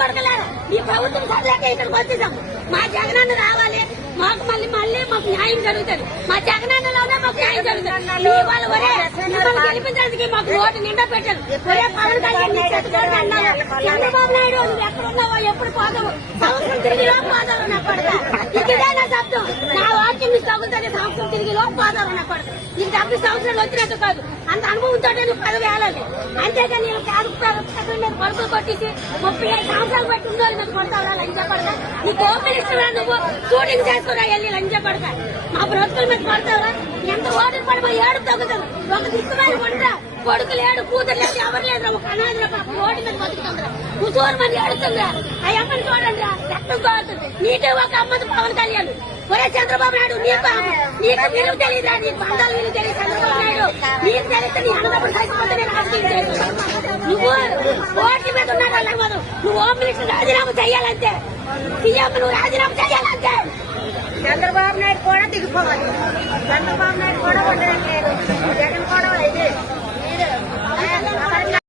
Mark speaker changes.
Speaker 1: కొడకలేదు ఈ ప్రభుత్వం చదివాక ఇక్కడికి వచ్చేసాము మా జగనన్న రావాలి. మాకు మళ్ళీ మళ్ళీ మాకు న్యాయం జరుగుతుంది. మా జగనన్నలోనే మాకు న్యాయం జరుగుతుంది. మీ ఒరే మిమ్మల్ని గెలిపించడానికి మాకు ఓటు నిండా పెట్టారు. ఒరే పవన్ కళ్యాణ్ చంద్రబాబు నాయుడు నువ్వు ఎక్కడ ఉన్నావో ఎప్పుడు పోదాము సంవత్సరం తిరిగి పోదాము పోదావు నా కొడక ఇదే నా శబ్దం. నా సంవత్సరం తిరిగి లోపు పోదావు నా నీకు డెబ్బై సంవత్సరాలు వచ్చినట్టు కాదు. అంత అనుభవంతో నువ్వు పదవి వేయాలి అంతేగాని నేను కాదు మీద కొడుకులు కొట్టేసి ముప్పై ఐదు సంవత్సరాలు పట్టి ఉందో మీద కొడతావు లంచ పడక హోమ్ మినిస్టర్ నువ్వు షూటింగ్ చేసుకురా వెళ్ళి లంచ పడక మా బ్రతుకుల మీద కొడతావురా ఎంత ఓటర్ పడి ఏడు తగ్గుతుంది. ఒక దిక్కుమైన కొంటా కొడుకు లేడు కూతురు లేదు ఎవరు లేదు ఒక అనాథ పాప ఓటు మీద బతుకుతుందిరా. కుసూరు మంది ఏడుతుందిరా ఆ అమ్మని చూడండి రా రక్తం నీకే ఒక అమ్మది పవన్ కళ్యాణ్. ఒరే చంద్రబాబు నాయుడు నీకు నీకు విలువ తెలియదురా నీకు బంధాలు విలువ తెలియదు చంద్రబాబు నాయుడు నీకు తెలిస్తే నీ అన్నదమ్ముడు చచ్చిపోతే నేను రాజకీయం చేయను. నువ్వు ఓట్ల మీద ఉన్నాడు అల్లమదు నువ్వు హోమ్ మినిస్టర్ రాజీనామా చేయాలంతే సీఎం నువ్వు రాజీనామా చేయాలంతే
Speaker 2: చంద్రబాబు నాయుడు కూడా దిగిపోవాలి. చంద్రబాబు నాయుడు కూడా ఉండడం లేదు. జగన్ కూడా అయితే